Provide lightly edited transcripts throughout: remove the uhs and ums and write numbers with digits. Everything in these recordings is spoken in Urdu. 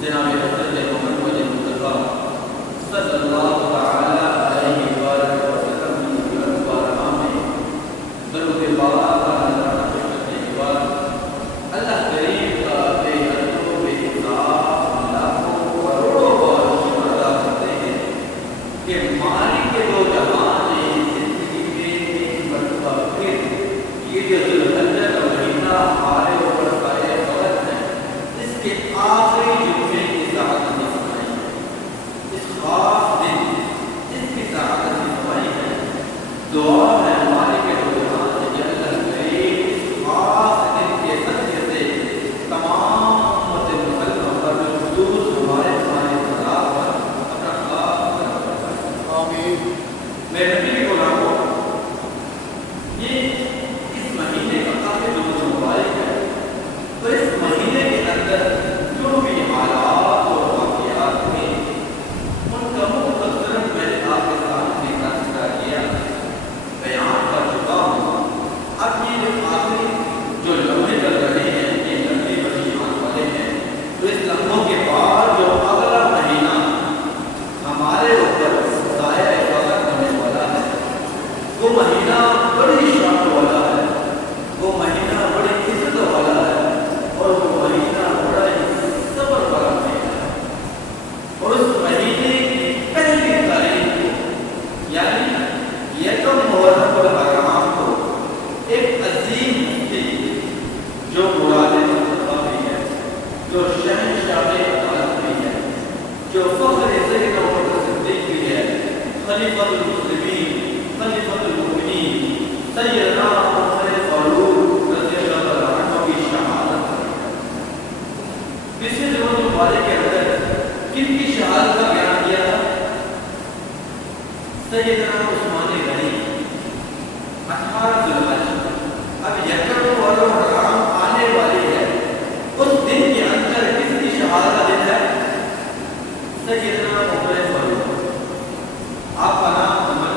جناب حضرت محمد مصطفیٰ صلی اللہ تعالی علیہ وآلہ وسلم کی بارگاہ میں درود پاک کا نذرانہ پیش کرنے کے بعد اللہ کریم کا بے حد و بے حساب لاکھوں کروڑوں بار شکر ادا کرتے ہیں کہ مالک کے دو جہان نے زندگی میں ایک مرتبہ پھر یہ جو ذوالحجہ کا مہینہ ہمارے اوپر سایہ فلک ہے، اس کے آخری جمعے کی سعادت نے سنائی ہے، اس خاص دن جس کی سعادت نے سنائی ہے۔ دعا ہے ہمارے کے دو جہان سے کہ اللہ کریم اس خاص دن کے صدقے سے تمام امت مسلمہ پر خصوص ہمارے صلاح پر اپنا خاص کرم فرمائے۔ آمین۔ میرے نبی کے غلاموں، یہ اس مہینے کا کافی درود مبارک ہے، تو اس مہینے کے اندر جو بھی حالات اور واقعات ہوئے ان کا مختصراً میں نے آپ کے سامنے تذکرہ کیا، بیان کر چکا ہوں۔ اب یہ جو آخری جو لمحے چل رہے ہیں یہ لمبے بڑی آنے والے ہیں، تو اس لمحوں کے بعد جو اگلا مہینہ ہمارے اوپر سایہ فلک ہونے والا ہے، وہ مہینہ بڑی شان والا ہے، وہ مہینہ بڑی عزت والا ہے، اور وہ مہینہ بڑا ہی صبر والا مہینہ ہے۔ اور اس مہینے کی پہلی تاریخ کو یعنی یکم محرم الحرام کو ایک عظیم مفتی جو مراد مصطفیٰ بھی ہے، جو شہنشاہ عدالت بھی ہے، جو فخر سید ابوبکر صدیق بھی ہے، خلیفۃ المسلمین، خلیفۃ المؤمنین، سیدنا عمر فاروق رضی اللہ تعالیٰ عنہ کی شہادت ہے۔ پچھلے دنوں مبارک کے اندر کن کی شہادت کا بیان کیا تھا؟ سیدنا عثمان غنی، 18 ذوالحجہ۔ اب یکم محرم آنے والی ہے، اس دن کے اندر کس کی شہادت کا دن ہے؟ سیدنا عمر فاروق۔ آپ کا نام عمر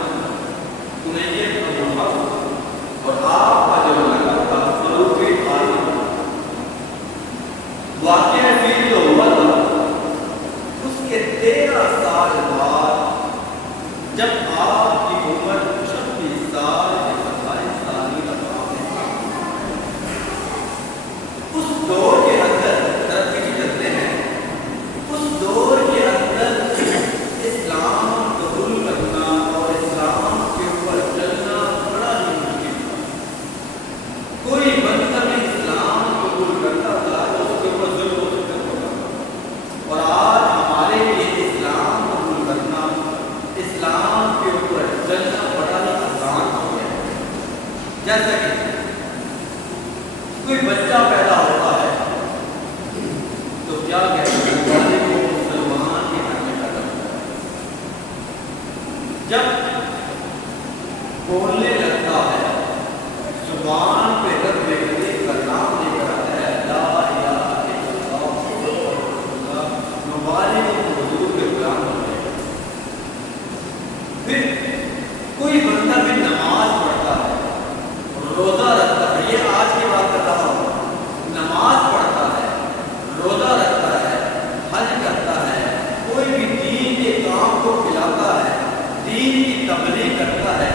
کنیت ابو حفص اور آپ کا جو لقب تھا فاروق عالم۔ واقعہ فیل جو ہوا تھا اس کے 13 سال بعد جب آپ کی عمر 36 سال یا 27 سال کی رقم ہے، اس دور کے اندر ترقی کرتے ہیں، اس دور کے اندر اسلام قبول کرنا اور اسلام کے اوپر چلنا بڑا ہی مشکل تھا۔ کوئی بندہ بھی اسلام قبول کرتا تھا تو اس کے اوپر ظلم و ستم ہوتا تھا، اور آج ہمارے لیے اسلام قبول کرنا، اسلام کے اوپر چلنا بڑا ہی آسان ہو گیا ہے۔ جیسا کہ کوئی بچہ پیدا ہوتا ہے تو کیا کہتے ہیں والد کو مسلمان کے گھر میں پیدا ہوتا ہے، جب بولنے لگتا ہے زبان پہ رب کریم کا نام لے کر آتا ہے لا الہ الا اللہ محمد رسول اللہ، مبارک ہو حضور کے غلام ہو گئے۔ پھر کوئی بندہ بھی نماز پڑھتا ہے، روزہ رکھتا ہے، یہ آج کی بات کر رہا ہوں، نماز پڑھتا ہے، روزہ رکھتا ہے، حج کرتا ہے، کوئی بھی دین کے کام کو کھلاتا ہے، دین کی تبلیغ کرتا ہے،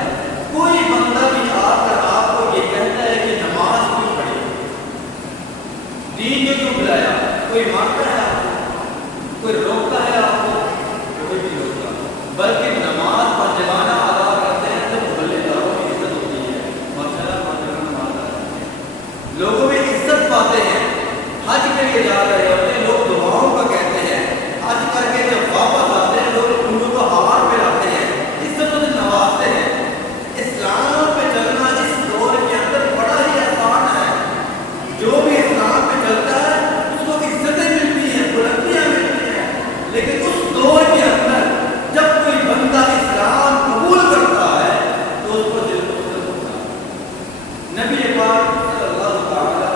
کوئی بندہ بھی آ کر آپ کو یہ کہتا ہے کہ نماز کیوں پڑھی، دین کو کیوں بلایا، کوئی مانتا ہے آپ کو، کوئی روکتا ہے آپ کو؟ کوئی نہیں روکتا، بلکہ نماز واجبانہ ادا کرتے ہیں تو محلے داروں کی عزت ہوتی ہے، ماشاءاللہ ماشاءاللہ نماز ادا کرتے ہیں، لوگوں میں عزت پاتے ہیں۔ حج کے لیے جا رہے ہوتے ہیں، لوگ دعاؤں کا کہتے ہیں، حج کر کے جب واپس آتے ہیں لوگ ان کو ہار پہ لاتے ہیں، عزتوں سے نوازتے ہیں۔ اسلام پہ چلنا اس دور کے اندر بڑا ہی آسان ہے، جو بھی اسلام پہ چلتا ہے اس کو عزتیں ملتی ہیں، بلندیاں ملتی ہیں، لیکن اس دور کے اندر جب کوئی بندہ اسلام قبول کرتا ہے تو اس کو دل کو ہوتا ہے۔ نبی پاک صلی اللہ تعالی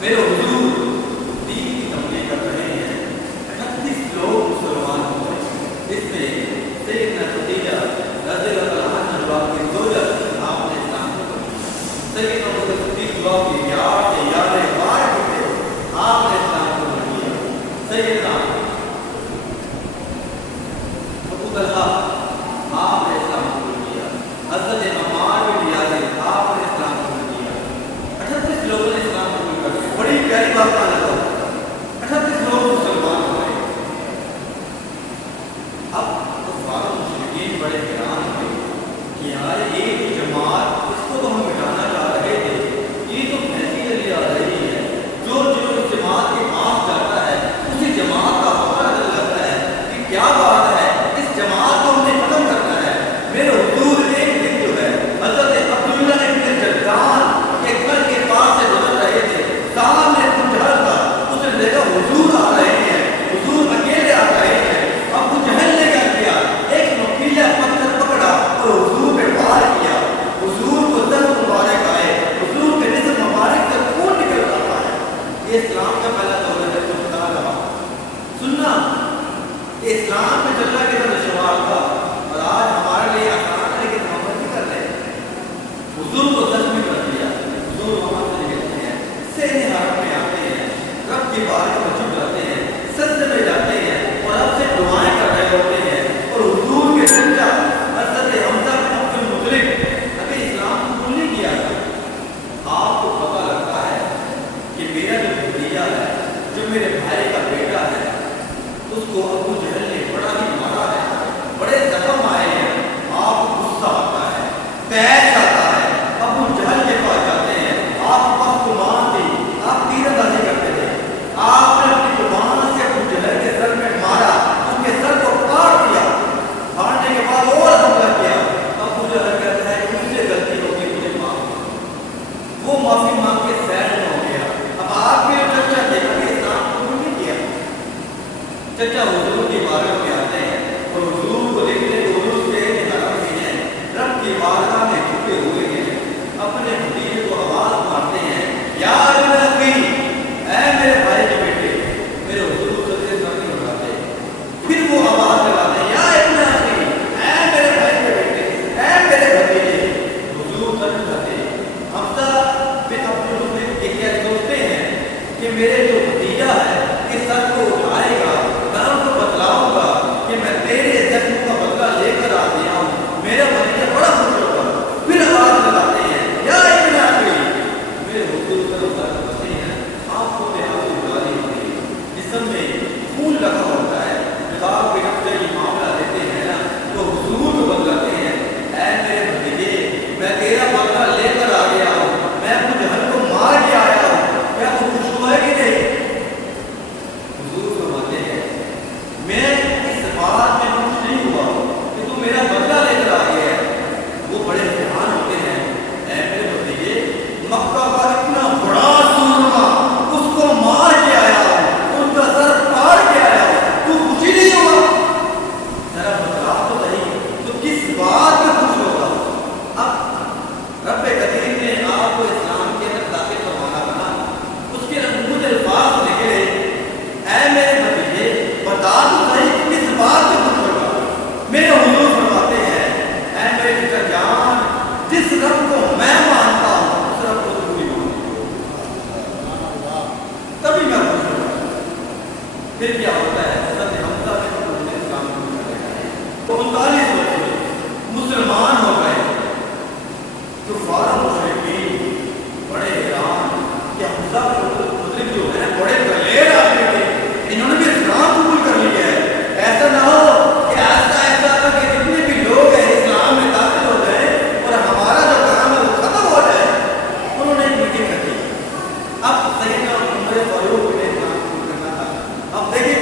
میرے حضور دین کی تبلیغ کر رہے ہیں، 38 لوگ مسلمان ہو گئے، اس میں سیدنا خدیجہ رضی اللہ عنہا کی زوجہ آپ نے اسلام کو قبول کیا۔ سیدنا ابو بکر صدیق دعا کی یار بار کیتے آپ نے اسلام کو قبول کیا۔ سیدنا ابو طلحہ آپ نے اسلام کو قبول کیا۔ حضرت عمار بن یاسر آپ نے اسلام کو قبول کیا۔ 38 لوگوں نے اسلام کو قبول کر لیا۔ بڑی پیاری بات کا لگا 38 لوگ مسلمان ہو گئے۔ اب کفار مشرکین بڑے حیران ہوئے کہ یار ایک جماعت اس کو تو ہم مٹانا چاہ رہے تھے، یہ تو ایسی چلی آ رہی ہے، جو اس جماعت کے پاس جاتا ہے اسی جماعت کا ہمارا دل لگتا ہے کہ کیا بات ہے، اس جماعت کو ہم نے ختم کرنا ہے۔ میرے حضور ایک دن جو ہے حضرت عبداللہ ابن جدعان کے گھر کے پاس سے گزر رہے تھے، سامنے ابو جہل تھا، اس نے دیکھا حضور آ رہے ہیں، حضور اکیلے آ رہے ہیں۔ ابو جہل نے کیا کیا، ایک نوکیلا پتھر پکڑا اور حضور پہ وار کیا، حضور کو درد مبارک آئے، حضور کے جسم مبارک سے خون نکل رہا ہے۔ یہ اسلام کا پہلا دور ہے جو بتا رہا سننا، یہ اسلام میں چلنا کے اندر شمار تھا، اور آج ہمارے لیے آسان ہے لیکن ہم عمل نہیں کر رہے۔ حضور کو زخمی کر دیا، حضور وہاں سے نکلتے ہیں، سینے حرم میں آتے ہیں، رب کی بارگاہ میں جھک جاتے ہیں، سجدے میں جاتے ہیں اور رب سے دعائیں کر رہے ہوتے ہیں، اور حضور کے چچا حضرت حمزہ بن عبد المطلب ابھی اسلام قبول نہیں کیا تھا۔ آپ کو پتہ لگتا ہے کہ میرا جو بھتیجا ہے، جو میرے بھائی کا بیٹا ہے، اس کو ابو جہل نے بڑا ہی مارا ہے، بڑے زخم آئے ہیں۔ آپ کو غصہ آتا ہے، تیش آتا ہے، ابو جہل کے پاس جاتے ہیں۔ آپ کے پاس کمان تھی، آپ تیر اندازی کرتے تھے، آپ نے اپنی کمان سے ابو جہل کے سر میں مارا، اس کے سر کو کاٹ دیا، کاٹنے کے بعد اور حملہ کیا۔ ابو جہل کہتا ہے مجھ سے غلطی ہوگی، مجھے معاف کر۔ وہ معافی مانگ کے سیڈ ہو گیا۔ اب آپ کے چچا تھے کبھی اسلام قبول نہیں کیا، چچا حضور کی بارگاہ میں آتے ہیں اور حضور کو دیکھتے ہیں، حضور سے حرم میں ہیں، رب کی بارگاہ میں جھکے ہوئے ہیں، اپنے بھتیجے کو آواز مارتے ہیں، یا ابن اخی، اے میرے بھائی کے بیٹے۔ میرے حضور سے سر نہیں اٹھاتے، پھر وہ آواز لگاتے ہیں، یا ابن اخی، اے میرے بھائی کے بیٹے، اے میرے بھتیجے۔ حضور سر اٹھاتے ہیں۔ حمزہ بن عبد المطلب یہ کیا سوچتے ہیں کہ میرے جو بھتیجا ہے اس سر کو اٹھائے گا، میں ان کو بتلاؤں گا کہ میں تیرے زخم کا بدلہ لے کر آ گیا ہوں، میرا بھتیجا بڑا خوش ہوگا۔ پھر آواز لگاتے ہیں، یا ابن اخی۔ میرے حضور پر اتر کرتے ہیں، آنکھوں میں آنسو جاری ہوتے ہیں، جسم میں خون لگا ہوتا ہے۔ جب آپ کے جب یہ معاملہ دیتے ہیں نا تو حضور کو بتلاتے ہیں، اے میرے بھتیجے، میں تیرا بدلہ لے کر آ گیا ہوں، میں ابو جہل کو مار کے آیا ہوں، کیا تو خوش ہوا ہے کہ نہیں؟ حضور فرماتے ہیں، میں اس بات میں خوش نہیں ہوا کہ تو میرا بدلہ لے کر آ گیا ہے۔ وہ بڑے حیران ہوتے ہیں، اے میرے بھتیجے، مکہ کا اتنا بڑا سورما اس کو مار کے آیا ہوں، ان کا سر پاڑ کے آیا ہوں، تو خوشی نہیں ہوا؟ ذرا بتلا تو صحیح، تو کس بات میں خوش ہوگا؟ اب رب کریم نے آپ کو اسلام کے اندر داخل کروانا بنا، اس کے منہ الفاظ نکلے، اے میرے بھتیجے بتا تو صحیح کس بات میں خوش ہوگا؟ میرے حضور فرماتے ہیں، اے میرے چچا جان، جس رب کو میں مانتا ہوں اس رب کو تو بھی مانتا ہوں، تبھی میں خوش ہوگا۔ پھر کیا ہوتا ہے؟ حضرت حمزہ بن عبد المطلب اسلام قبول کر لیتے ہیں، وہ 39 بچے مسلمان ہو گئے۔ کفار مشرکین بڑے حیران کہ حمزہ بن عبد المطلب جو ہے بڑے دلیر آدمی تھے، انہوں نے بھی اسلام قبول کر لیا ہے، ایسا نہ ہو کہ ایسا کر کے جتنے بھی لوگ ہیں اسلام میں داخل ہو جائے اور ہمارا جو کام ہے وہ ختم ہو جائے۔ انہوں نے ایک میٹنگ رکھی، اب سیدنا عمر فاروق نے اسلام قبول کرنا تھا۔ اب دیکھیں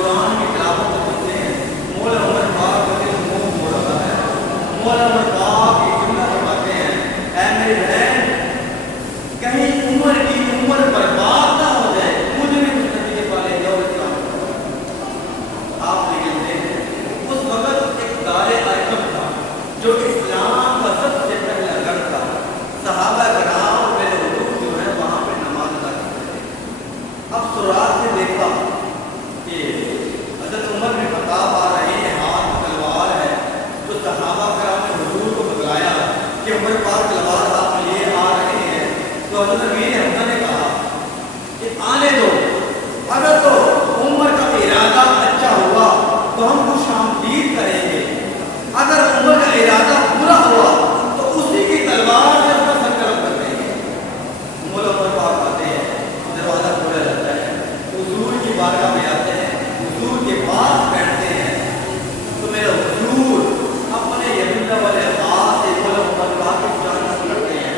قرآن کی تلاوت کرتے ہیں، مولا عمر پاک کا دل منہ ہو رہا ہے، مولا عمر پاک ایک جملہ فرماتے ہیں، اے میری بہن کہیں عمر کی عمر برباد نہ ہو جائے، مجھے بھی کچھ نتیجے پالے جاؤ اسلام۔ آپ لکھتے ہیں اس وقت ایک دار ارقم تھا جو اسلام کا سب سے پہلا گھر تھا، صحابہ کرام میرے حضور جو ہے وہاں پہ نماز ادا کرتے تھے۔ اب سراغ سے دیکھا کہ حضرت عمر بن خطاب آ رہے ہیں، ہاتھ میں تلوار ہے، تو صحابہ کرام نے حضور کو بتلایا کہ عمر پاک تلوار آپ لیے آ رہے ہیں، تو حضرت امیر حمزہ نے کہا کہ آنے دو، اگر تو عمر کا ارادہ اچھا ہوا تو ہم خوش آمدید کریں گے، اگر عمر کا ارادہ برا ہوا تو اسی کی تلوار سے اس کا سر قلم کر دیں گے۔ مولا عمر پاک آتے ہیں، دروازہ کھولا جاتا ہے، حضور کی بارگاہ میں آتے ہیں، حضور کے پاس بیٹھتے ہیں، تو میرا حضور اپنے یمینہ والے ہاتھ سے مولا عمر پاک کی چادر پکڑتے ہیں،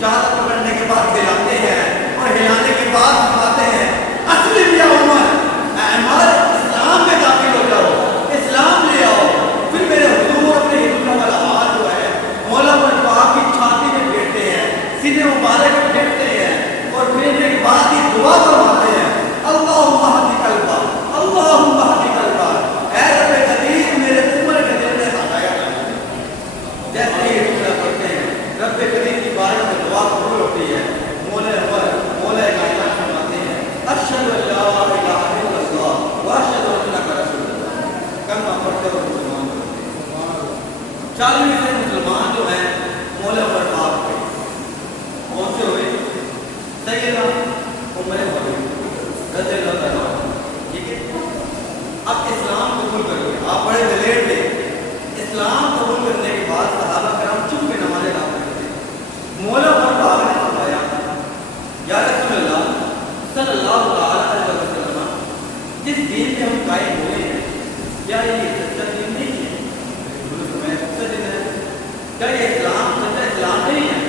چادر پکڑنے کے بعد ہلاتے ہیں اور ہلانے کے بعد فرماتے ہیں اسلم یا عمر، اے عمر اسلام میں داخل ہو جاؤ، اسلام لے آؤ۔ پھر میرے حضور اپنے یمینہ والا ہاتھ جو ہے مولا عمر پاک کی چھاتی میں پھیرتے ہیں، سینے مبارک میں پھیرتے ہیں اور پھیرنے کے بعد یہ دعا فرماتے ہیں اللہم اہد قلبہ، اللہم اہد قلبہ، اے رب قدیر میرے عمر کے دل میں ہدایت ڈال۔ جیسے یہ جملہ پڑھتے ہیں رب کریم کی بارگاہ میں دعا قبول ہوتی ہے، مولا عمر مولا کائنات فرماتے ہیں اشہد ان لا الہ الا اللہ واشہد انک رسول اللہ، کلمہ پڑھتے ہوئے مسلمان ہوتے ہیں۔ 40 سے مسلمان جو ہیں مولا عمر پاک پہ پہنچے ہوئے سیدنا عمر فاروق رضی اللہ تعالیٰ عنہ، ٹھیک ہے، اب اسلام قبول کر لیا، آپ بڑے دلیر تھے۔ اسلام قبول کرنے کے بعد صحابہ کرام چپ کے نماز ادا کرتے تھے۔ مولا عمر پاک نے فرمایا یا رسول اللہ صلی اللہ علیہ وسلم، جس دین پہ ہم قائم ہوئے ہیں کیا یہ سچا دین نہیں ہے؟ سچا دین ہے، کیا یہ اسلام سچا اسلام نہیں ہے؟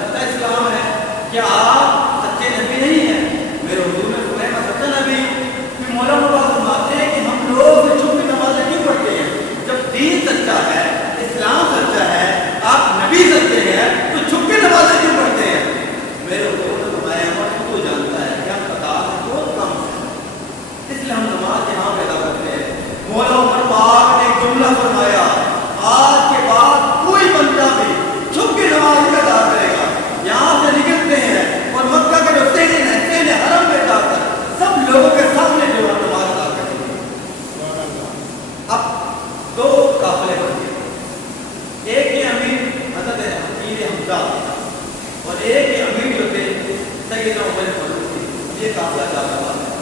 سچا اسلام ہے، کیا آپ سچے نبی نہیں ہیں؟ میرے حضور نے فرمایا میں سچا نبی۔ پھر مولا عمر فرماتے ہیں کہ ہم لوگ چھپ کے نمازیں کیوں پڑھتے ہیں؟ جب دین سچا ہے، اسلام سچا ہے، آپ نبی سچے ہیں، تو چھپ کے نمازیں کیوں پڑھتے ہیں؟ میرے حضور نے فرمایا عمر تو جانتا ہے کہ ہم قطار میں بہت کم ہیں، اس لیے ہم نماز یہاں پیدا کرتے ہیں۔ مولا عمر پاک نے ایک جملہ فرمایا آج کے بعد کوئی بندہ بھی چھپ کے نماز نہیں ادا کرے گا، یہاں سے نکلتے ہیں اور مکہ کے جو سہن ہے سہن حرم میں جا کر سب لوگوں کے سامنے جو ہے نماز ادا کریں گے۔ اب دو قافلے بن گئے، ایک کے امیر حضرت امیر حمزہ اور ایک کے امیر جو تھے سیدنا عمر فاروق تھے۔ یہ قافلہ جا رہا ہے،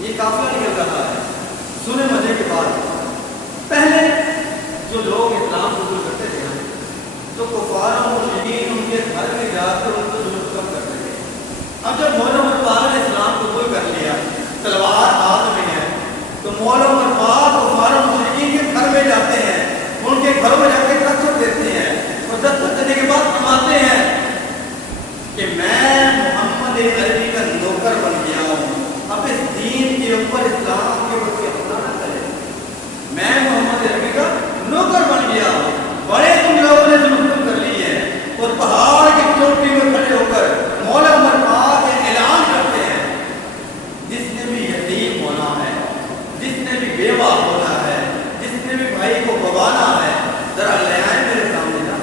یہ قافلہ نکل رہا ہے۔ سنے مزے کے بعد پہلے جو لوگ اسلام قبول کرتے تھے تو کفار و مشرکین ان کے گھر میں جا کر ان کو ظلم کم کرتے تھے۔ اب جب مولا عمر پاک نے اسلام قبول کر لیا، تلوار ہاتھ میں ہے، تو مولا عمر پاک کفار و مشرکین کے گھر میں جاتے ہیں، ان کے گھروں میں جا کے دستخط دیتے ہیں اور دستخط دینے کے بعد فرماتے ہیں کہ میں محمد عربی کا نوکر بن گیا ہوں، اب اس دین کے اوپر اسلام کے اوپر حملہ نہ کرے، میں محمد عربی کا نوکر بن گیا ہوں۔ بڑے تم لوگوں نے ظلم کر لی ہے اور پہاڑ کی چوٹی میں کھڑے ہو کر مولا عمر پاک اعلان کرتے ہیں جس نے بھی یتیم ہونا ہے، جس نے بھی بیوہ ہونا ہے، جس نے بھی بھائی کو گوانا ہے، ذرا لے آئے میرے سامنے نا،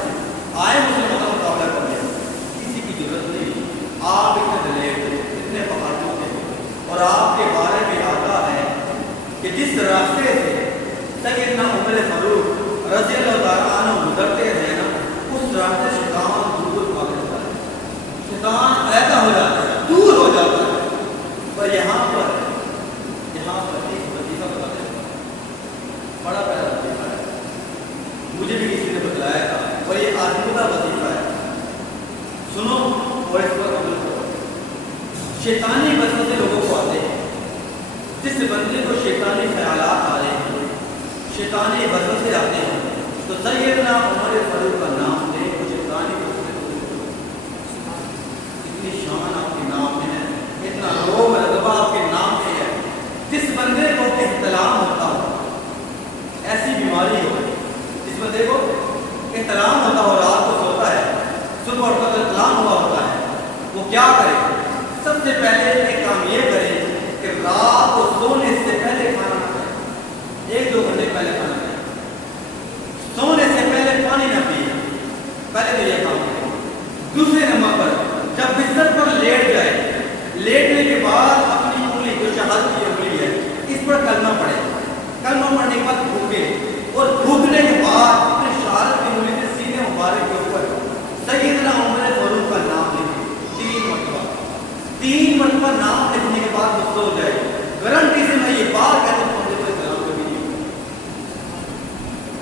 آئے مسلمانوں کا مقابلہ کر لیا، کسی کی ضرورت نہیں، آپ اتنے دلیر تھے، اتنے بہادر تھے، اور آپ کے بارے میں آتا ہے کہ جس راستے سے سیدنا عمر فاروق رضی اللہ تعالیٰ عنہ گزرتے ہیں نا، اس راستے شیطان دور بھاگ جاتا ہے، شیطان علیحدہ ہو جاتا ہے، دور ہو جاتا ہے۔ اور یہاں پر ایک وظیفہ بتاتے ہیں، بڑا پیارا وظیفہ ہے، مجھے بھی کسی نے بتلایا تھا اور یہ آزمودہ وظیفہ ہے، سنو اور اس پر عمل کرو۔ شیطانی وسوسے لوگوں کو آتے ہیں، جس بندے کو شیطانی خیالات آ رہے ہیں، شیطانی وسوسے آتے ہیں، تو سیدنا عمر فاروق کا نام لے تو شیطانی وسوسے، اتنی شان آپ کے نام میں ہے، اتنا روب رتبہ آپ کے نام میں ہے کیا کرے؟ سب سے پہلے ایک کام یہ کرے کہ رات کو سونے سے پہلے کھانا نہ کھائے، 1-2 گھنٹے پہلے کھانا کھائے، سونے سے پہلے پانی نہ پیے، پہلے تو یہ کام کرے۔ دوسرے نمبر پر جب بستر پر لیٹ جائے، لیٹنے کے بعد اپنی انگلی جو شہادت کی انگلی ہے اس پر کلمہ پڑھے، کلمہ پڑھنے کے بعد تھوکے، اور تھوکنے کے بعد اپنی شہادت کی انگلی سے سینے مبارک کے اوپر سیدنا عمر فاروق کا نام لکھے 3 مرتبہ نام لکھنے کے بعد وہ سو جائے۔ گارنٹی سے میں یہ بات کہتا ہوں مجھے کوئی سلام کبھی نہیں ہوگا۔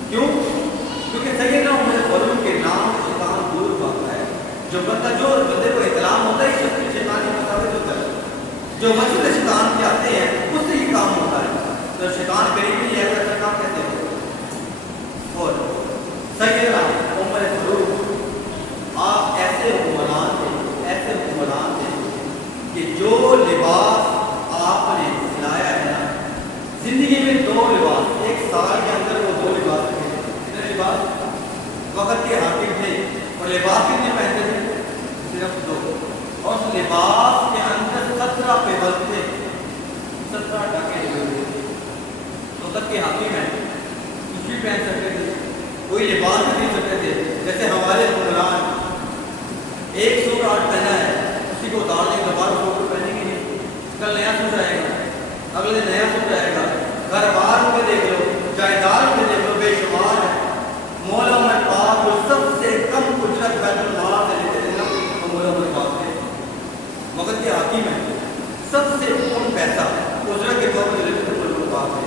کیوں؟ کیونکہ سیدنا عمر فاروق کے نام سے شیطان دور بھاگتا ہے۔ جو بندے کو اطلاع ہوتا ہے کہ شیطانی مساوت ہوتا ہے، جو مسجد شیطان کے آتے ہیں اس سے یہ کام ہوتا ہے، تو شیطان قریب نہیں ہے ایسا کام کہتے ہیں۔ اور سیدنا عمر فاروق آپ ایسے حکمران تھے کہ جو لباس آپ نے سلایا ہے نا، زندگی میں 2 لباس، 1 سال کے اندر وہ 2 لباس تھے۔ کتنے لباس؟ وقت کے حاکم تھے، اور لباس کتنے پہنتے تھے؟ صرف 2، اور اس لباس کے اندر 17 پیبل تھے، 17 ٹاکے لگے ہوئے تھے۔ وقت کے حاکم ہیں، کچھ بھی پہن سکتے تھے، کوئی لباس بھی پہن سکتے تھے۔ جیسے ہمارے حکمران 1 سوٹ آج پہنا ہے، اسی کو اتار دیں دوبارہ سوٹ پہنیں گے نہیں، کل نیا سوٹ آئے گا، اگلے دن نیا سوٹ آئے گا۔ گھر بار پہ دیکھ لو، جائیداد پہ دیکھ لو، بے شمار ہے۔ مولا عمر پاک جو سب سے کم اجرت بیت المال سے لیتے تھے نا، وہ مولا عمر پاک تھے، وقت کے حاکم ہیں، سب سے کم پیسہ اجرت کے طور پر لیتے تھے مولا عمر پاک تھے،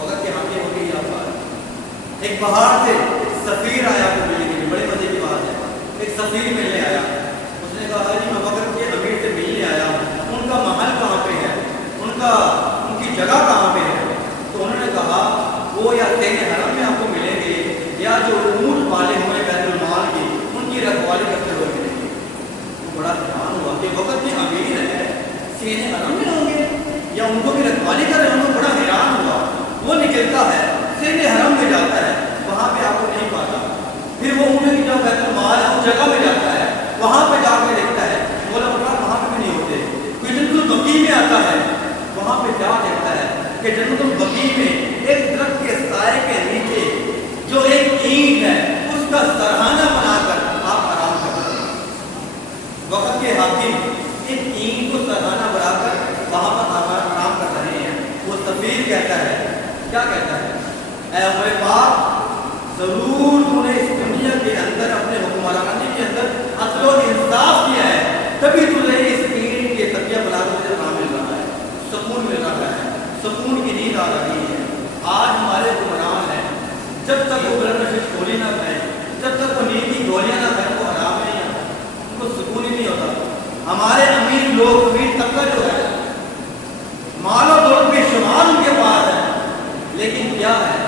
وقت کے حاکم ہو گئی آپ بات۔ ایک باہر سے سفیر آیا کو ملنے کے لیے، بڑے مزے کی بات ہے، ایک سفیر ملنے آیا، اس نے کہا جی میں وقت کے امیر سے ملنے آیا ہوں، ان کا محل کہاں پہ ہے، ان کی جگہ کہاں پہ ہے؟ تو انہوں نے کہا وہ یا تین حرم میں آپ کو ملیں گے، یا جو اونٹ والے ہوئے بیت المال کی ان کی رکھوالی کرتے ہوئے ملیں گے۔ وہ بڑا حیران ہوا کہ وقت کے امیر ہے، سین حرم میں ہوں گے یا ان کو بھی رکھوالی کر رہے ہیں؟ ان کو بڑا حیران ہوا۔ وہ نکلتا ہے، سین حرم میں جاتا ہے، وہاں پہ آپ کو نہیں پاتا، پھر وہ اونٹ کی جو بیت المال ہے اس جگہ میں جاتا ہے، وہاں پہ جا کے دیکھتا ہے مولا عمر وہاں پہ بھی نہیں ہوتے۔ کوئی جنت البقیع میں آتا ہے، وہاں پہ کیا دیکھتا ہے کہ جنت البقیع میں ایک درخت کے سائے کے نیچے جو ایک اینٹ ہے اس کا سرہانہ بنا کر آپ آرام کرتے ہیں۔ وقت کے حاکم ایک اینٹ کو سرہانہ بنا کر وہاں پر آرام کر رہے ہیں۔ وہ سفیر کہتا ہے، کیا کہتا ہے؟ اے عمر پاک، ضرور تو نے اس دنیا کے اندر اپنے حکمرانی کے اندر عدل و انصاف کیا ہے، تبھی تجھے اس اینٹ کے تکیہ بنا کر مجھے آرام مل رہا ہے، سکون مل رہا ہے، سکون کی نیند آ رہی ہے۔ آج ہمارے حکمران ہیں، جب تک وہ بلند نشست گولی نہ کھائیں، جب تک وہ نیند کی گولیاں نہ کھائیں، وہ آرام نہیں آتا، ان کو سکون ہی نہیں ہوتا۔ ہمارے امیر لوگ، امیر طبقہ جو ہے، مال و دولت بے شمار ان کے پاس ہے، لیکن کیا ہے؟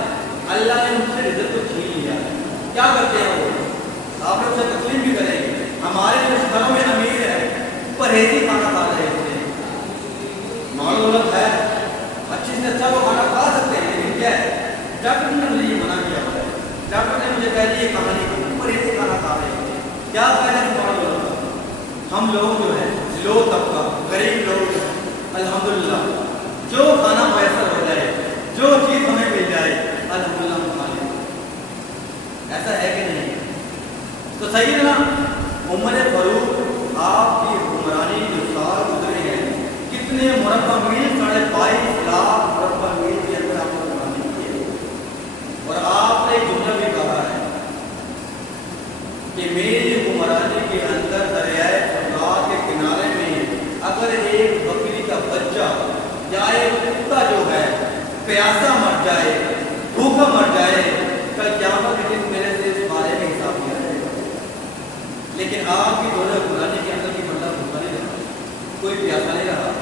اللہ نے ان سے رزق کو چھین لیا ہے۔ کیا کرتے ہیں وہ؟ آپ لوگ سے تسلیم بھی کریں گے، ہمارے جو گھروں میں امیر ہے پرہیزی کھانا کھا رہے ہوتے ہیں، مال و دولت ہے، اچھی سے اچھا وہ کھانا کھا سکتے ہیں، لیکن کیا ہے؟ ڈاکٹر نے مجھے یہ منع کیا ہوا ہے، ڈاکٹر نے مجھے کہہ دیا یہ کھانا نہیں کھانا، پرہیزی کھانا کھا رہے ہوتے ہیں۔ کیا فائدہ ہے مال و دولت کا؟ ہم لوگ جو ہے لو طبقہ، غریب لوگ، الحمدللہ جو کھانا میسر ہو جائے، جو چیز ہمیں مل جائے، الحمدللہ ہم کھا لیں۔ ایسا ہے کہ نہیں؟ تو سیدنا عمر فاروق آپ کی حکمرانی جو سال گزرے ہیں، کتنے مربع میل، 22.5 لاکھ مربع میل کے اندر آپ کو حکمرانی کی ہے، اور آپ نے ایک جملہ بھی کہا ہے کہ میری حکمرانی کے اندر دریائے فرات کے کنارے میں اگر ایک بکری کا بچہ یا ایک کتا جو ہے پیاسا مر جائے، بھوکا مر جائے، کل قیامت کے دن میرے سے اس بارے میں حساب کیا جائے گا۔ لیکن آپ کی دور حکمرانی کے اندر کی بندہ بھوکا نہیں رہا، کوئی پیاسا نہیں رہا۔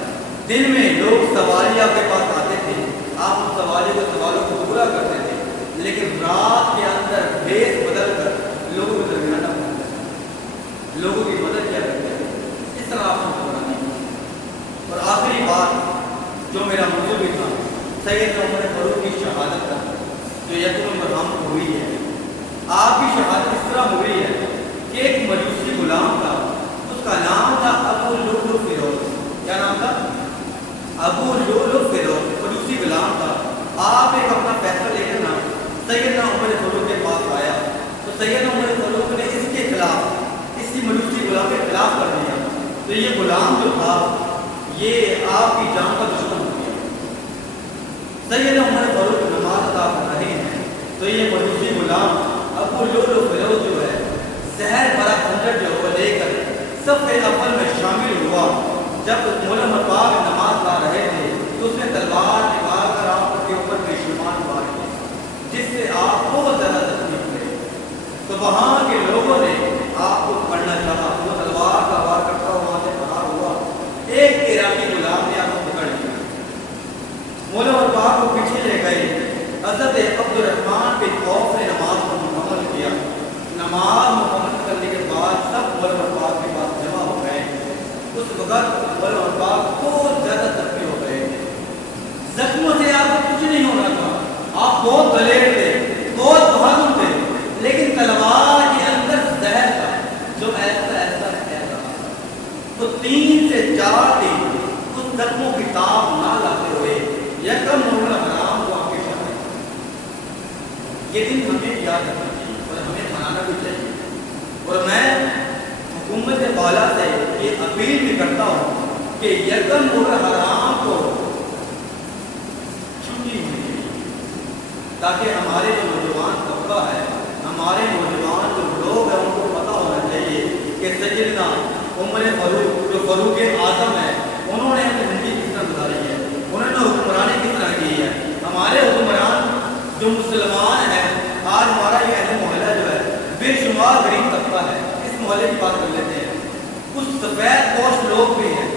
دن میں لوگ سواریہ کے پاس آتے تھے، آپ ان سوالوں کو پورا کرتے تھے، لیکن رات کے اندر بھیس بدل کر لوگوں کے درمیان نہ پہنچتے، لوگوں کی مدد کیا کرتے ہیں۔ اس طرح آپ کو حکمرانی۔ اور آخری بات جو میرا موضوع بھی تھا، سیدنا عمر فاروق کی شہادت کا، جو یکم برہم ہوئی ہے۔ آپ کی شہادت اس طرح ہوئی ہے کہ ایک مجوسی غلام تھا، اس کا نام تھا ابو لؤلؤ فیروز. کیا نام تھا؟ ابو لؤلؤ فیروز. مجوسی غلام تھا. آپ ایک اپنا فیصلہ لے کر نا سیدنا عمر فاروق کے پاس آیا تو سیدنا عمر فاروق نے اس کے خلاف، اس کی مجوسی غلام کے خلاف کر دیا. تو یہ غلام جو تھا یہ آپ کی جان کا دشمن ہو گیا. سیدنا عمر فاروق نماز ادا کر رہے ہیں تو یہ مجوسی غلام ابو لؤلؤ فیروز جو ہے زہر بھرا خنجر جو ہے لے کر صف اول میں شامل ہوا. جب مولانا پاک نماز پڑھ رہے تھے تو اس نے تلوار نکال کر آپ کے اوپر بیشمار وار کیا جس سے آپ بہت زیادہ زخمی ہوئے. تو وہاں کے لوگوں نے آپ کو پکڑنا چاہا. وہ تلوار کا وار کرتا ہوا وہاں سے فرار ہوا. ایک عراقی غلام نے آپ کو پکڑ لیا. مولانا پاک کو پیچھے لے گئے. حضرت عبد الرحمن بن عوف نے نماز کو مکمل کیا. نماز مکمل کرنے کے بعد سب مولانا پاک کے پاس جمع ہو گئے. اس وقت مولانا پاک بہت زیادہ زخمی ہو گئے. زخموں سے آپ کو کچھ نہیں ہونا تھا. آپ بہت دلیر تھے, بہت بہادر تھے, لیکن تلوار کے اندر زہر تھا جو ایسا ایسا ایسا. تو 3 سے 4 دن اس زخموں کی تاب نہ لاتے ہوئے یکم محرم حرام کو آپ کے سامنے. یہ دن ہمیں یاد رکھنا چاہیے اور ہمیں منانا بھی چاہیے. اور میں حکومت بالا سے یہ اپیل بھی کرتا ہوں کہ یکم محرم حرام کو چھٹی ہونی چاہیے تاکہ ہمارے جو نوجوان طبقہ ہے, ہمارے نوجوان جو لوگ ہیں ان کو پتہ ہونا چاہیے کہ سیدنا عمر فاروق جو فاروق اعظم ہے انہوں نے اپنی زندگی کس طرح گزاری ہے, انہوں نے حکمرانی کس طرح کی ہے. ہمارے حکمران جو مسلمان ہیں, آج ہمارا یہ اہل محلہ جو ہے بے شمار غریب طبقہ ہے. اس محلے کی بات کر لیتے ہیں. کچھ سفید پوش لوگ بھی ہیں,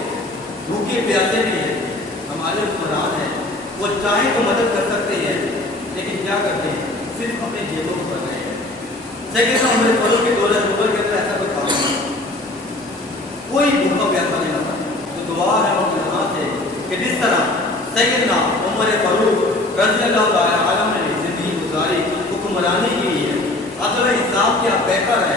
بھوکے پیاسے بھی ہیں. ہمارے حکمران ہیں, وہ چاہیں تو مدد کر سکتے ہیں لیکن کیا کرتے ہیں, صرف اپنے جیبوں کو کر رہے ہیں. سیدنا عمر فاروق کے دور کے اندر ایسا کوئی کام نہیں, کوئی بھوکا پیاسا نہیں رہتا. تو دعا ہے ہم یہاں سے کہ جس طرح سیدنا عمر فاروق رضی اللہ تعالی عنہ نے زندگی گزاری, حکمرانی کی ہے, عدل انصاف کے آپ بہتر ہے.